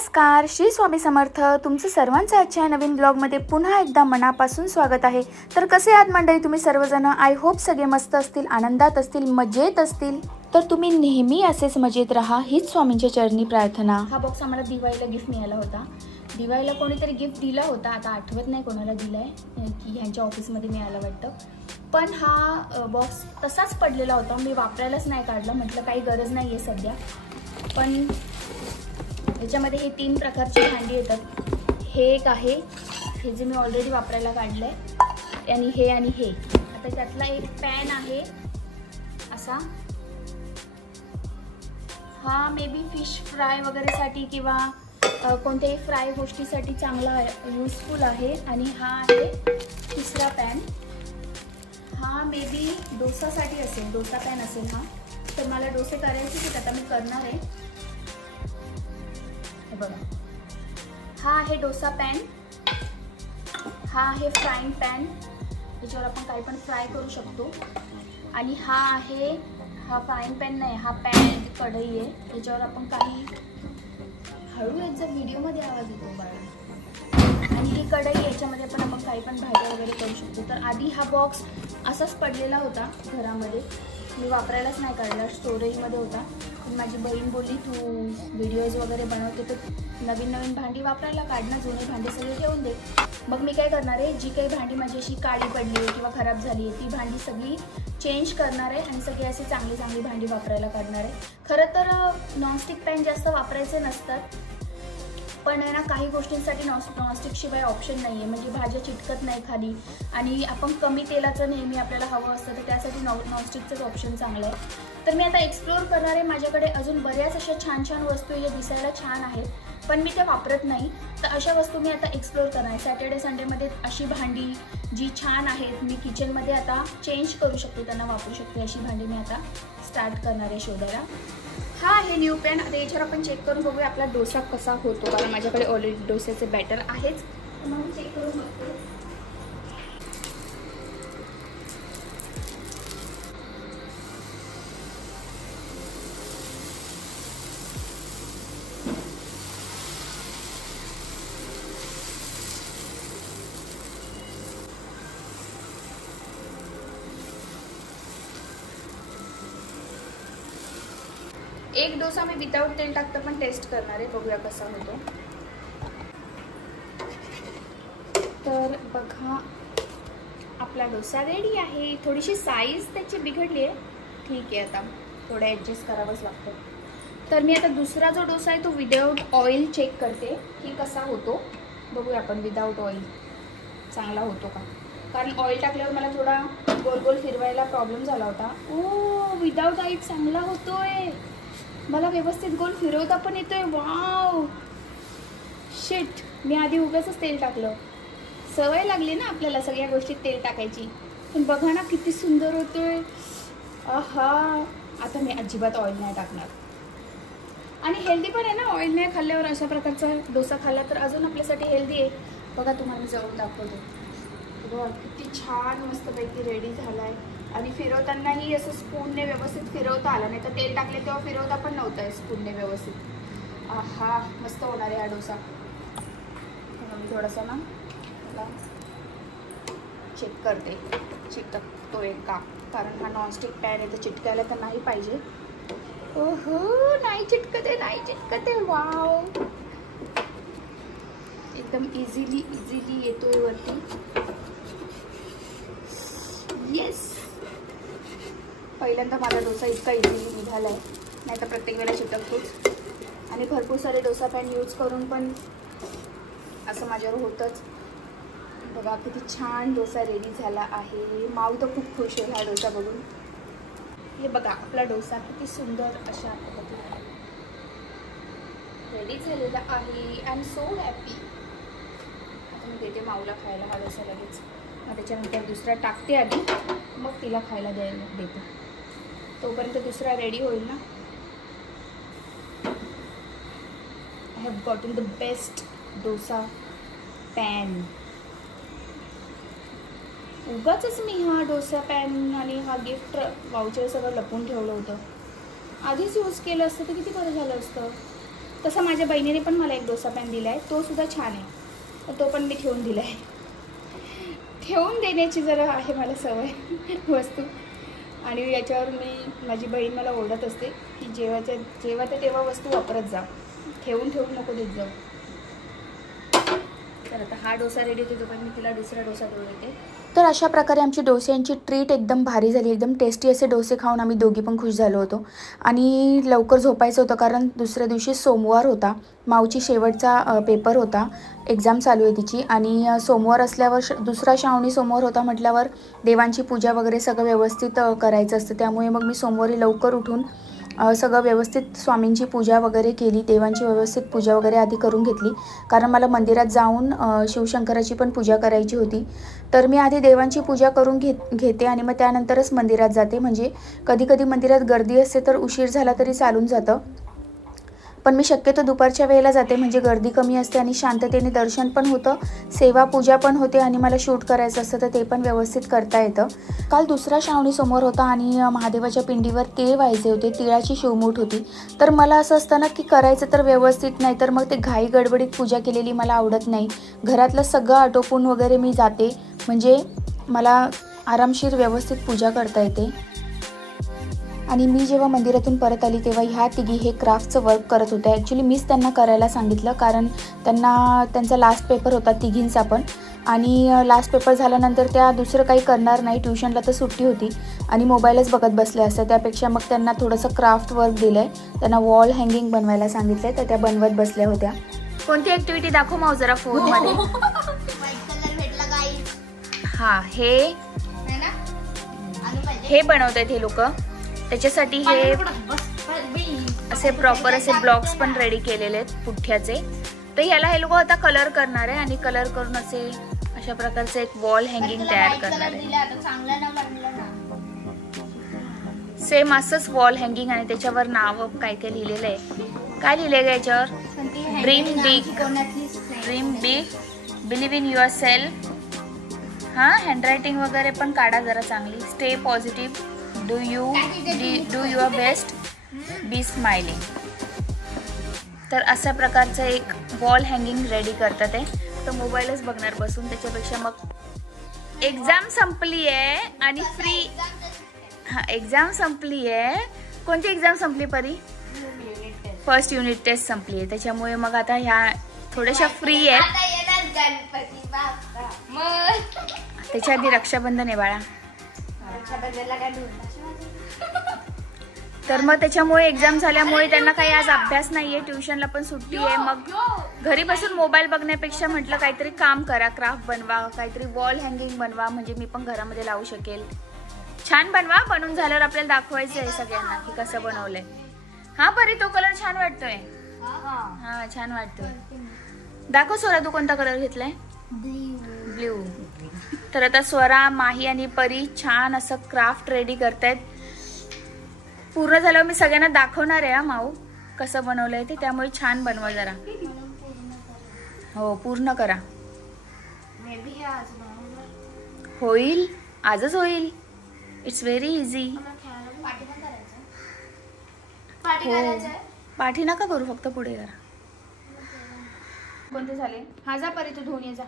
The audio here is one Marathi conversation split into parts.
नमस्कार, श्री स्वामी समर्थ. तुमचं सर्वांचं आजच्या नवीन ब्लॉगमध्ये पुन्हा एकदा मनापासून स्वागत आहे. तर कसे आहात मंडळी तुम्ही सर्वजण? आय होप सगळे मस्त असतील, आनंदात असतील, मजेत असतील. तर तुम्ही नेहमी असेच मजेत राहा हीच स्वामींच्या चरणी प्रार्थना. हा बॉक्स आम्हाला दिवाळीला गिफ्ट मिळाला होता. दिवाळीला कोणीतरी गिफ्ट दिला होता, आता आठवत नाही कोणाला दिलाय, की ह्यांच्या ऑफिसमध्ये मिळालं वाटतं. पण हा बॉक्स तसाच पडलेला होता, मी वापरायलाच नाही काढला. म्हटलं काही गरज नाही आहे सध्या. पण याच्यामध्ये हे 3 प्रकारची भांडी येतात. हे एक आहे, हे जे मी ऑलरेडी वापरायला काढलं आहे, आणि हे आता त्यातला एक पॅन आहे असा. हा मे बी फिश फ्राय वगैरेसाठी किंवा कोणत्याही फ्राय गोष्टीसाठी चांगला यूजफुल आहे. आणि हा आहे तिसरा पॅन. हा मे बी डोसासाठी असेल, डोसा पॅन असेल हा. तर मला डोसे करायचे आहेत, आता मी करणार आहे. बघा, हा आहे डोसा पॅन, हा आहे फ्राईंग पॅन, याच्यावर आपण काही पण फ्राय करू शकतो. आणि हा आहे, हा फ्राईंग पॅन नाही, हा पॅन कढई आहे, याच्यावर आपण काही हळू याचा व्हिडिओमध्ये आवाज येतो बाळा. आणि ही कढई, याच्यामध्ये पण आपण काही पण भाज्या वगैरे करू शकतो. तर आधी हा बॉक्स असाच पडलेला होता घरामध्ये, मी वापरायलाच नाही काढला, स्टोरेजमध्ये होता. पण माझी बहीण बोलली तू व्हिडिओज वगैरे बनवते तर नवीन नवीन भांडी वापरायला काढणं, जुने भांडे सगळे ठेवून दे. मग मी काय करणार आहे, जी काही भांडी माझी अशी काळी पडली आहे किंवा खराब झाली आहे ती भांडी सगळी चेंज करणार आहे आणि सगळी अशी चांगली चांगली भांडी वापरायला काढणार आहे. खरं तर नॉनस्टिक पॅन जास्त वापरायचे नसतात, पण आहे ना काही गोष्टींसाठी नॉनस्टिक शिवाय ऑप्शन नाही आहे. म्हणजे भाज्या चिटकत नाही खाली, आणि आपण कमी तेलाचं नेहमी आपल्याला हवं असतं, तर त्यासाठी नॉनस्टिकचंच ऑप्शन चांगलं आहे. तर मी आता एक्सप्लोअर करणार आहे. माझ्याकडे अजून बऱ्याच अशा छान छान वस्तू ज्या दिसायला छान आहेत, पण मी त्या वापरत नाही. तर अशा वस्तू मी आता एक्सप्लोअर करणार आहे. सॅटर्डे संडेमध्ये अशी भांडी जी छान आहेत, मी किचनमध्ये आता चेंज करू शकते, त्यांना वापरू शकते, अशी भांडी मी आता स्टार्ट करणार आहे शोधायला. हा आहे न्यू पॅन. आता याच्यावर आपण चेक करून बघूया आपला डोसा कसा होतो, कारण माझ्याकडे ऑलरेडी डोस्याचे बॅटर आहेच. मग चेक करून बघतो. एक डोसा मी विदाउट तेल टाकता पण टेस्ट करणार आहे, बघूया कसा होतो. तर बघा आपला डोसा रेडी आहे. थोडीशी साईज त्याची बिघडली आहे, ठीक आहे, आता थोडं ॲडजस्ट करावंच लागतं. तर मी आता दुसरा जो डोसा आहे तो विदाउट ऑइल चेक करते की कसा होतो. बघूया आपण विदाउट ऑइल चांगला होतो का, कारण ऑइल टाकल्यावर मला थोडा गोल गोल फिरवायला प्रॉब्लेम झाला होता. ओ, विदाउट ऑइल चांगला होतोय, मला व्यवस्थित गोल फिरवता पण येतोय. वाव, शिट, मी आधी उगाचच तेल टाकलं. सवय लागली ना आपल्याला सगळ्या गोष्टीत तेल टाकायची. पण बघा ना किती सुंदर होतोय. आहा, आता मी अजिबात ऑइल नाही टाकणार. आणि हेल्दी पण आहे ना, ऑइल नाही खाल्ल्यावर अशा प्रकारचा डोसा खाल्ला तर अजून आपल्यासाठी हेल्दी आहे. बघा तुम्हाला जवळ दाखवतो. बघा किती छान मस्तपैकी रेडी झाला आहे. आणि फिरवतानाही असं स्पूनने व्यवस्थित फिरवता आला, नाही तर तेल टाकले तेव्हा फिरवता पण नव्हतं स्पूनने व्यवस्थित. आहा, मस्त होणार आहे हा डोसा. मी थोडासा ना चेक करते चिटकतो आहे का, कारण हा नॉनस्टिक पॅन आहे तर चिटकायला तर नाही पाहिजे. ओहो, नाही चिटकते, नाही चिटकते. वाव, एकदम इझिली येतोय वरती. येस, पहिल्यांदा माझा डोसा इतका इझिली निघाला आहे, नाही तर प्रत्येक वेळेला चिटकतोच. आणि भरपूर सारे डोसा पॅन यूज करून पण असं माझ्यावर होतंच. बघा किती छान डोसा रेडी झाला आहे. माऊ तर खूप खुश आहे हा डोसा बघून. हे बघा आपला डोसा किती सुंदर अशा पद्धतीने रेडी झालेला आहे. I am so happy. आता मी देते माऊला खायला हा डोसा लगेच, मग त्याच्यानंतर दुसरा टाकते आधी, मग तिला खायला देते. तोपर्यंत दुसरा रेडी होईल ना. I have gotten the best dosa pan. उगाचच मी हा डोसा पॅन आणि हा गिफ्ट वाउचर सगळं लपून ठेवलं होतं. आधीच यूज केलं असतं तर किती बरं झालं असतं. तसं माझ्या बहिणीने पण मला एक डोसा पॅन दिला आहे, तो सुद्धा छान आहे, तर तो पण मी ठेवून दिला आहे. ठेवून देण्याची जरा आहे मला सवय वस्तू. आणि याच्यावर माझी बहीण मला ओरडत असते की जेव्हा तेव्हा वस्तू वापरत जा, ठेवून नको देत जाऊ. तर आता हा डोसा रेडी होतो, पण मी तिला दुसरा डोसा देऊन येते. तर अशा प्रकारे आमची डोस्यांची ट्रीट एकदम भारी झाली. एकदम टेस्टी असे डोसे खाऊन आम्ही दोघी पण खुश झालो होतो. आणि लवकर झोपायचं होतं कारण दुसऱ्या दिवशी सोमवार होता, माऊची शेवटचा पेपर होता, एक्झाम चालू आहे तिची. आणि सोमवार असल्यावर दुसरा श्रावणी सोमवार होता म्हटल्यावर देवांची पूजा वगैरे सगळं व्यवस्थित करायचं असतं. त्यामुळे मग मी सोमवारी लवकर उठून सगळं व्यवस्थित स्वामींची पूजा वगैरे केली, देवांची व्यवस्थित पूजा वगैरे आधी करून घेतली, कारण मला मंदिरात जाऊन शिवशंकराची पण पूजा करायची होती. तर मी आधी देवांची पूजा करून घेते आणि मग त्यानंतरच मंदिरात जाते. म्हणजे कधी कधी मंदिरात गर्दी असते तर उशीर झाला तरी चालून जातं, पण मी शक्यतो दुपारच्या वेळेला जाते, म्हणजे गर्दी कमी असते आणि शांततेने दर्शन पण होतं, सेवा पूजा पण होते आणि मला शूट करायचं असतं तर ते पण व्यवस्थित करता येतं. काल दुसरा श्रावणी सोमवार होता आणि महादेवाच्या पिंडीवर तीळ व्हायचे होते, तिळाची शिवमूठ होती. तर मला असं असतं ना की करायचं तर व्यवस्थित, नाही तर मग ते घाई गडबडीत पूजा केलेली मला आवडत नाही. घरातलं सगळं आटोपून वगैरे मी जाते, म्हणजे मला आरामशीर व्यवस्थित पूजा करता येते. आणि मी जेव्हा मंदिरातून परत आली तेव्हा ह्या तिघी हे क्राफ्टचं वर्क करत होत्या. ॲक्च्युली मीच त्यांना करायला सांगितलं, कारण त्यांचा लास्ट पेपर होता तिघींचा पण. आणि लास्ट पेपर झाल्यानंतर त्या दुसरं काही करणार नाही, ट्युशनला तर सुट्टी होती आणि मोबाईलच बघत बसल्या असत्या. त्यापेक्षा मग त्यांना थोडंसं क्राफ्ट वर्क दिलं आहे, त्यांना वॉल हँगिंग बनवायला सांगितलं आहे, तर त्या बनवत बसल्या होत्या. कोणती ॲक्टिव्हिटी दाखव माऊ जरा फोनमध्ये. हां, हे बनवत आहेत हे लोक. त्याच्यासाठी हे असे प्रॉपर असे ब्लॉक्स पण रेडी केलेले आहेत पुठ्ठ्याचे. तर ह्याला हे लोक आता कलर करणार आहे आणि कलर करून अशा प्रकारचे एक वॉल हँगिंग तयार करणार आहे. सेम असंच वॉल हँगिंग आणि त्याच्यावर नाव काय काय लिहिलेलं आहे. काय लिहिलंय का याच्यावर? Dream big, believe in your self. हां, हँडरायटिंग वगैरे पण काढा जरा चांगली. Stay positive, do your best, B smiling. तर अशा प्रकारचं एक वॉल हँगिंग रेडी करतात आहे. तर मोबाईलच बघणार बसून, त्याच्यापेक्षा मग एक्झाम संपली आहे आणि फ्री. हां, एक्झाम संपली आहे. कोणती एक्झाम संपली परी? फर्स्ट युनिट टेस्ट संपली आहे, त्याच्यामुळे मग आता ह्या थोड्याशा फ्री आहेत. त्याच्या आधी रक्षाबंधन आहे बाळा, तर मग त्याच्यामुळे एक्झाम झाल्यामुळे त्यांना काही आज अभ्यास नाहीये, ट्युशनला पण सुट्टी आहे. मग घरी बसून मोबाईल बघण्यापेक्षा म्हटलं काहीतरी काम करा, क्राफ्ट बनवा, काहीतरी वॉल हँगिंग बनवा, म्हणजे मी पण घरामध्ये लावू शकेल. छान बनवा, बनून झाल्यावर आपल्याला दाखवायचं आहे सगळ्यांना की कसं बनवलंय. हा परी, तो कलर छान वाटतोय. हा, छान वाटतोय. दाखव स्वरा, तू कोणता कलर घेतलाय? ब्ल्यू. तर आता स्वरा, माही आणि परी छान असं क्राफ्ट रेडी करतायत. पूर्ण झाल्यावर मी सगळ्यांना दाखवणार आहे माऊ कसं बनवलंय ते, त्यामुळे छान बनवा जरा. हो, पूर्ण करा. होईल, आजच होईल. It's very easy. पाठी नका करू, फक्त पुढे करा. कोणते झाले? हा, जा परी, तू धुवून ये जा.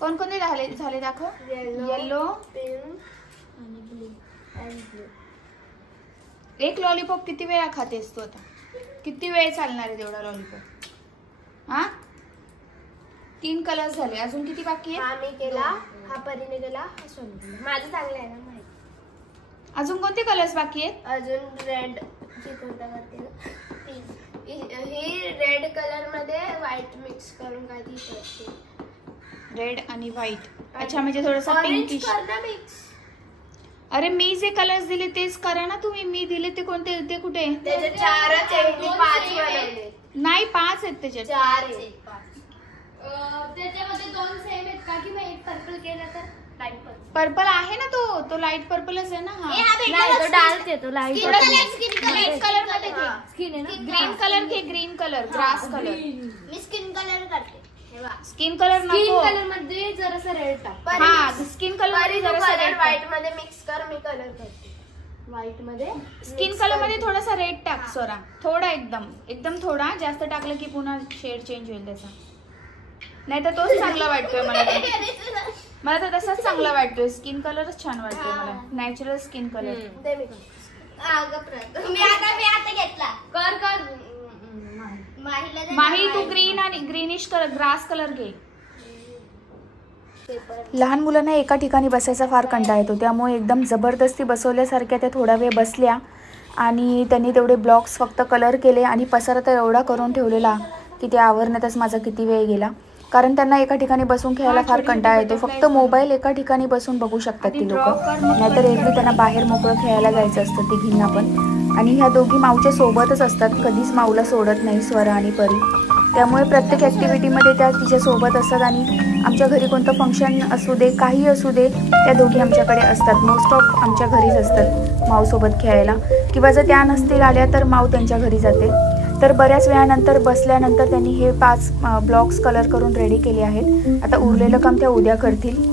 कोणकोणते झाले दाखव. येलो, पिंक आणि ब्लू. एक लॉलीपॉप किती वेळा खातेस तू आता? किती वेळ चालणार आहे तेवढा लॉलीपॉप? हा, 3 कलर्स झाले, अजून किती बाकी आहे? हा मी केला, हा परीने केला, हा सोनू केला. माझं चांगलं आहे ना माहिती. अजून कोणते कलर्स बाकी आहेत? अजून रेड ची कोणता करते ना, ही रेड कलर मध्ये व्हाईट मिक्स करून काय ती करते. रेड आणि व्हाईट. अच्छा, म्हणजे थोडासा पिंकिश. मिक्स. अरे मी जे कलर्स दिले तेच करा ना तुम्ही. मी दिले ते कोणते? ते कुठे? त्याचे 4च आहेत, 5 बनवले नाही. 5 आहेत त्याच्यात. 4 आहेत. त्याच्यामध्ये 2 सेम आहेत का? की मग एक पर्पल केला तर लाईट पर्पल आहे ना, तो लाईट पर्पलच आहे ना. हा, तो डार्क आहे, तो लाईट ग्रीन कलर मध्ये घे. स्किन आहे ना, ग्रीन कलर घे, ग्रीन कलर, ग्रास कलर. मी स्किन कलर करते. स्किन कलर नको. स्किन कलर मध्ये जरासा रेड टाक. हा, स्किन कलर मध्ये जरासा रेड. व्हाईट मध्ये मिक्स कर, मी कलर करते. व्हाईट मध्ये स्किन कलर मध्ये थोडासा रेड टाक सोरा, थोडा एकदम थोडा, जास्त टाकलं की पुन्हा शेड चेंज होईल त्याचा. नाही तर तोच चांगला वाटतोय मला तर तसाच चांगला वाटतोय. स्किन कलरच छान वाटतोय मला, नॅचरल स्किन कलर. मी आता घेतला कर माही तू ग्रीन आणि ग्रीनिश कलर, ग्रास कलर घे. लहान मुलांना एका ठिकाणी बसायचा फार कंटाळा येतो, त्यामुळे एकदम जबरदस्ती बसवल्यासारख्या त्या थोडा वेळ बसल्या आणि त्यांनी तेवढे ब्लॉक्स फक्त कलर केले आणि पसारा तर एवढा करून ठेवलेला की ते आवरण्यातच माझा किती वेळ गेला. कारण त्यांना एका ठिकाणी बसून खेळायला फार कंटाळा येतो. फक्त मोबाईल एका ठिकाणी बसून बघू शकतात ती लोक, नाहीतर एरवी त्यांना बाहेर मोकळं खेळायला जायचं असतं तिघींना पण. आणि ह्या दोघी माऊच्या सोबतच असतात, कधीच माऊला सोडत नाही स्वरा आणि परी. त्यामुळे प्रत्येक ॲक्टिव्हिटीमध्ये त्या तिच्यासोबत असतात आणि आमच्या घरी कोणतं फंक्शन असू दे, काही असू दे, त्या दोघी आमच्याकडे असतात. मोस्ट ऑफ आमच्या घरीच असतात माऊसोबत खेळायला, किंवा जर त्या नसतील आल्या तर माऊ त्यांच्या घरी जाते. तर बऱ्याच वेळानंतर बसल्यानंतर त्यांनी हे 5 ब्लॉक्स कलर करून रेडी केले आहेत. आता उरलेलं काम त्या उद्या करतील.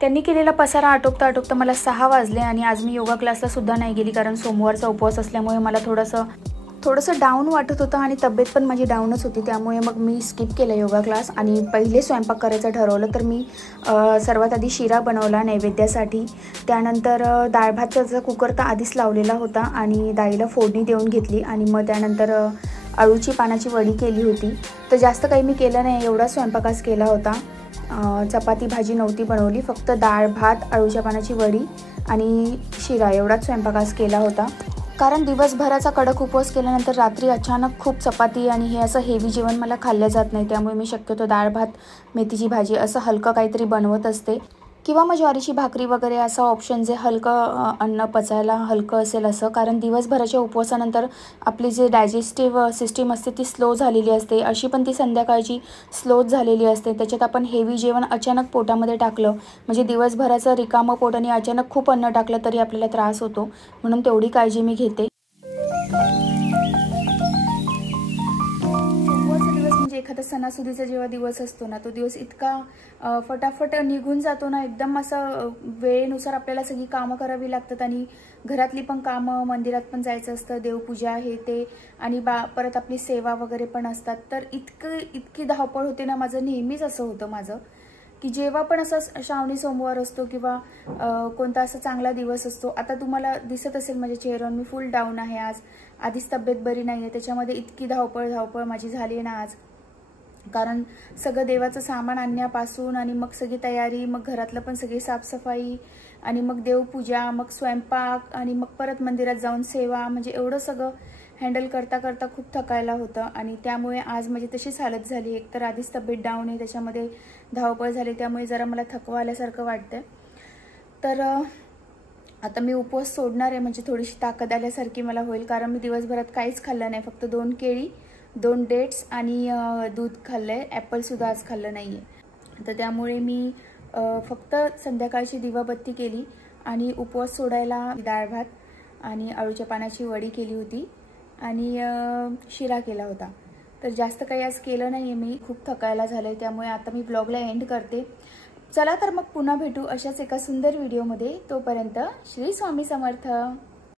त्यांनी केलेला पसारा आटोपता आटोपता मला 6 वाजले आणि आज मी योगा क्लासला सुद्धा नाही गेली, कारण सोमवारचा उपवास असल्यामुळे मला थोडंसं डाऊन वाटत होतं आणि तब्येत पण माझी डाऊनच होती. त्यामुळे मग मी स्किप केलं योगा क्लास आणि पहिले स्वयंपाक करायचं ठरवलं. तर मी सर्वात आधी शिरा बनवला नैवेद्यासाठी. त्यानंतर डाळ भाताचा कुकर तर आधीच लावलेला होता आणि डाळीला फोडणी देऊन घेतली आणि मग त्यानंतर अळूची पानाची वडी केली होती. तर जास्त काही मी केलं नाही, एवढा स्वयंपाक आज केला होता. चपाती भाजी नव्हती बनवली, फक्त डाळ भात, अळूच्या पानाची वडी आणि शिरा एवढाच स्वयंपाक आज केला होता. कारण दिवसभराचा कडक उपवास केल्यानंतर रात्री अचानक खूप चपाती आणि हे असं हेवी जेवण मला खाल्लं जात नाही. त्यामुळे मी शक्यतो डाळ भात, मेथीची भाजी असं हलकं काहीतरी बनवत असते, किंवा मग ज्वारीची भाकरी वगैरे असं ऑप्शन जे हलकं अन्न पचायला हलकं असेल असं. कारण दिवसभराच्या उपवासानंतर आपली जे डायजेस्टिव्ह सिस्टीम असते ती स्लो झालेली असते, अशी पण ती संध्याकाळची स्लोच झालेली असते. त्याच्यात आपण हेवी जेवण अचानक पोटामध्ये टाकलं म्हणजे दिवसभराचं रिकामं पोटाने अचानक खूप अन्न टाकलं तरी आपल्याला त्रास होतो, म्हणून तेवढी काळजी मी घेते. म्हणजे एखादा सणासुदीचा जेव्हा दिवस असतो ना, तो दिवस इतका फटाफट निघून जातो ना, एकदम असं वेळेनुसार आपल्याला सगळी कामं करावी लागतात आणि घरातली पण कामं, मंदिरात पण जायचं असतं, देवपूजा हे ते आणि परत आपली सेवा वगैरे पण असतात. तर इतकी धावपळ होते ना, माझं नेहमीच असं होतं माझं की जेव्हा पण असं श्रावणी सोमवार असतो किंवा कोणता असा चांगला दिवस असतो. आता तुम्हाला दिसत असेल माझ्या चेहऱ्यावर मी फुल डाऊन आहे आज, आधीच तब्येत बरी नाही आहे, त्याच्यामध्ये इतकी धावपळ माझी झाली आहे ना आज. कारण सगळं देवाचं सामान आणण्यापासून आणि मग सगळी तयारी, मग घरातलं पण सगळी साफसफाई आणि मग देवपूजा, मग स्वयंपाक आणि मग परत मंदिरात जाऊन सेवा, म्हणजे एवढं सगळं हँडल करता करता खूप थकायला होतं आणि त्यामुळे आज माझी तशीच हालत झाली. एकतर आधीच तब्येत डाऊन आहे, त्याच्यामध्ये धावपळ झाली, त्यामुळे जरा मला थकवा आल्यासारखं वाटतं. तर आता मी उपवास सोडणार आहे, म्हणजे थोडीशी ताकद आल्यासारखी मला होईल. कारण मी दिवसभरात काहीच खाल्लं नाही, फक्त 2 केळी, 2 डेट्स आणि दूध खाल्लं आहे. ॲपलसुद्धा आज खाल्लं नाही आहे. तर त्यामुळे मी फक्त संध्याकाळची दिवाबत्ती केली आणि उपवास सोडायला डाळ भात आणि अळूच्या पानाची वडी केली होती आणि शिरा केला होता. तर जास्त काही आज केलं नाही आहे मी, खूप थकायला झालं आहे. त्यामुळे आता मी ब्लॉगला एंड करते. चला तर मग पुन्हा भेटू अशाच एका सुंदर व्हिडिओमध्ये. तोपर्यंत श्री स्वामी समर्थ.